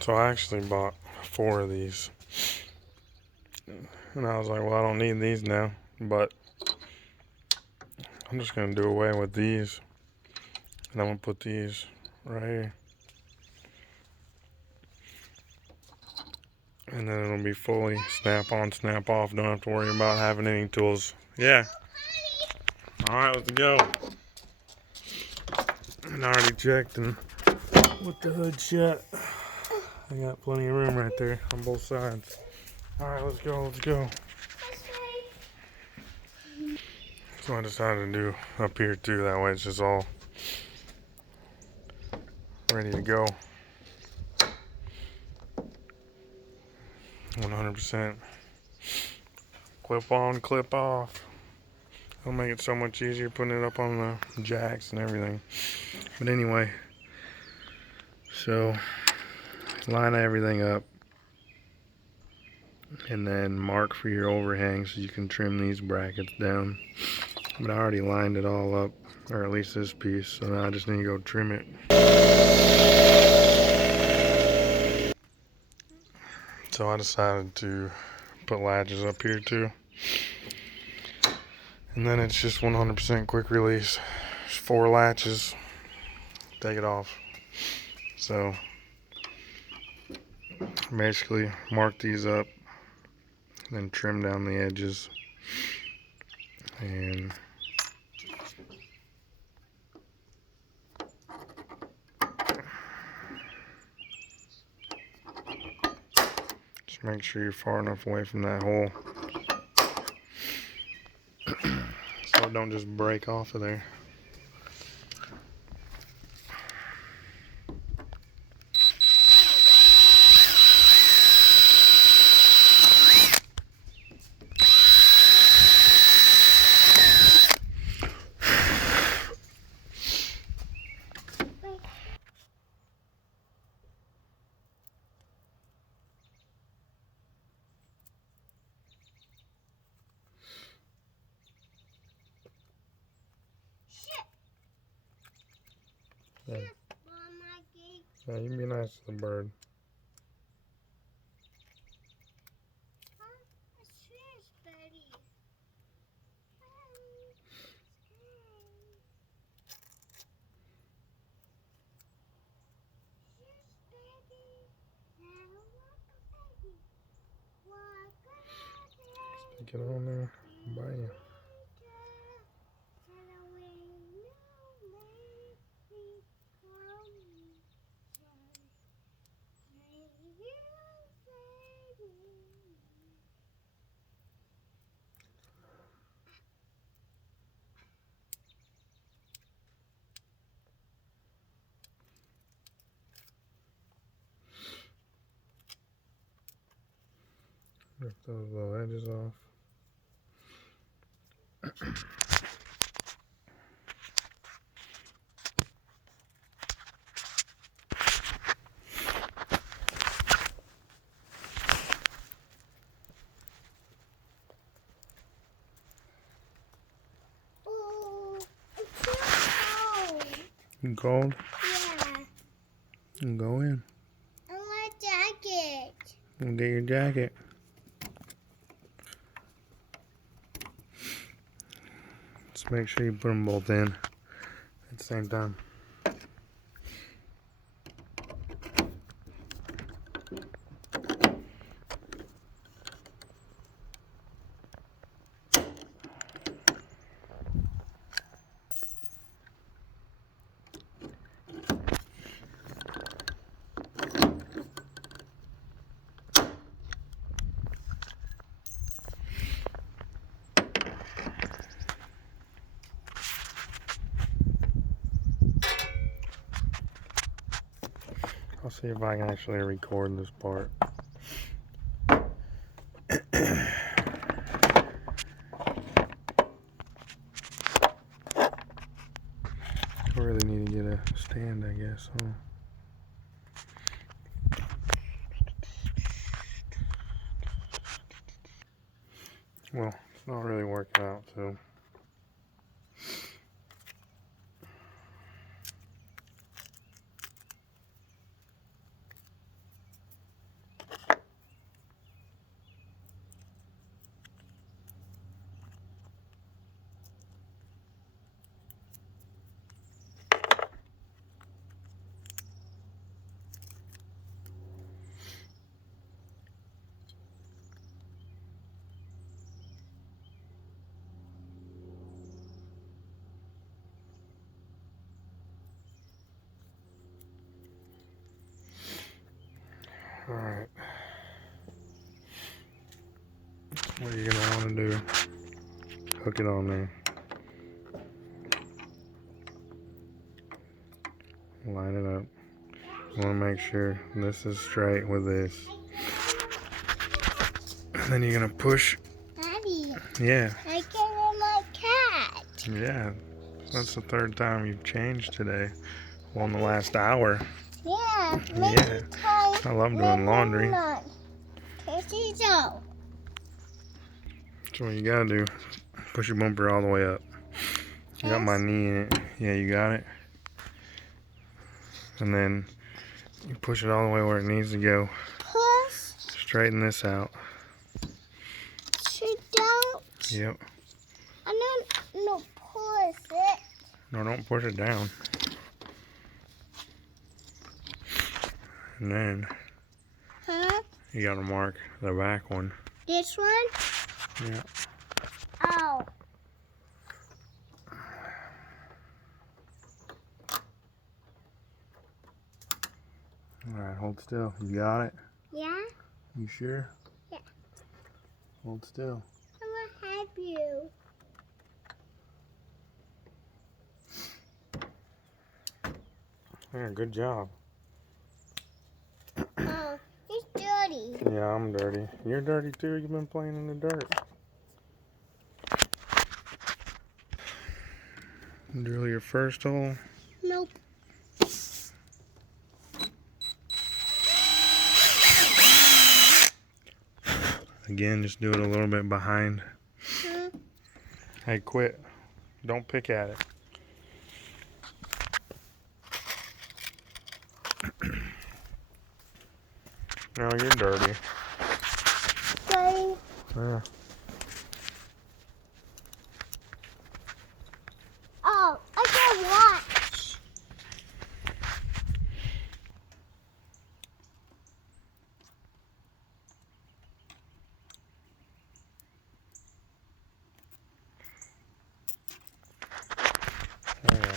So I actually bought 4 of these. And I was like, well, I don't need these now. But I'm just going to do away with these. And I'm going to put these right here. And then it'll be fully snap on, snap off. Don't have to worry about having any tools. Yeah. Alright, let's go. And I already checked and with the hood shut, I got plenty of room right there on both sides. Alright, let's go, let's go. So I decided to do up here too, that way it's just all ready to go. 100% clip on, clip off. It'll make it so much easier putting it up on the jacks and everything. But anyway, so line everything up and then mark for your overhang so you can trim these brackets down. But I already lined it all up, or at least this piece, so now I just need to go trim it. So I decided to put latches up here too. And then it's just 100% quick release. There's 4 latches. Take it off. So basically mark these up, then trim down the edges, and just make sure you're far enough away from that hole so it don't just break off of there. Yeah. Yeah, you can be nice to the bird. Get on there. Bye. Rip those little edges off. Cold? Yeah. Go in. I want a jacket. We'll get your jacket. Just make sure you put them both in at the same time. I'll see if I can actually record this part. I really need to get a stand, I guess. Huh? Well, it's not really working out, so. Alright. What are you gonna want to do? Hook it on there. Line it up. You want to make sure this is straight with this. And then you're gonna push. Daddy, Yeah. I get on my cat. Yeah. That's the third time you've changed today. Well, in the last hour. Yeah. Yeah. I love doing laundry. So. So what you gotta do, push your bumper all the way up. You got my knee in it. Yeah, you got it. And then you push it all the way where it needs to go. Push. Straighten this out. Sit down. Yep. I don't no push it. No, don't push it down. And then Huh? you gotta mark the back one. This one? Yeah. Oh. Alright, hold still. You got it? Yeah? You sure? Yeah. Hold still. I want to help you. Yeah, good job. Oh, it's dirty. Yeah, I'm dirty. You're dirty too. You've been playing in the dirt. Drill your first hole. Nope. Again, just do it a little bit behind. Huh? Hey, quit. Don't pick at it. No, you're dirty. Dirty. Yeah. Oh, I can watch. There you go.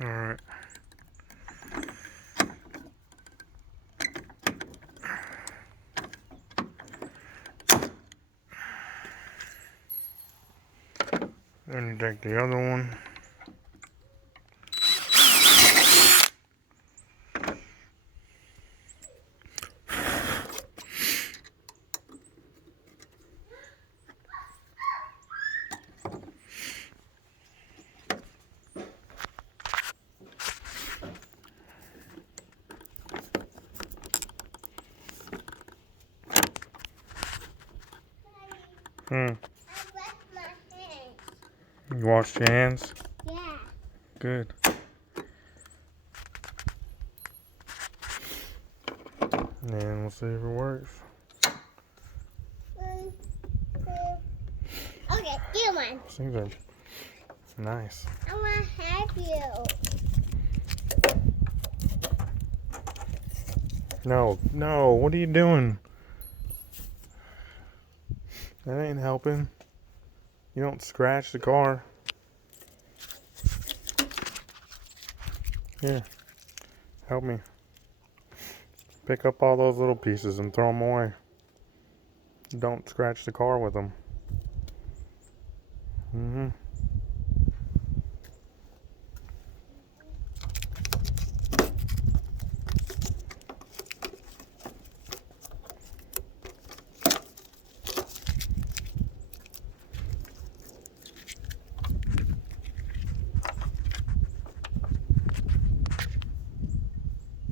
All right. Then you take the other one. I washed my hands. You washed your hands? Yeah. Good. And we'll see if it works. One, two. Okay, do one. These things are nice. I want to help you. No, no, what are you doing? That ain't helping. You don't scratch the car. Here, help me. Pick up all those little pieces and throw them away. Don't scratch the car with them. Mm-hmm.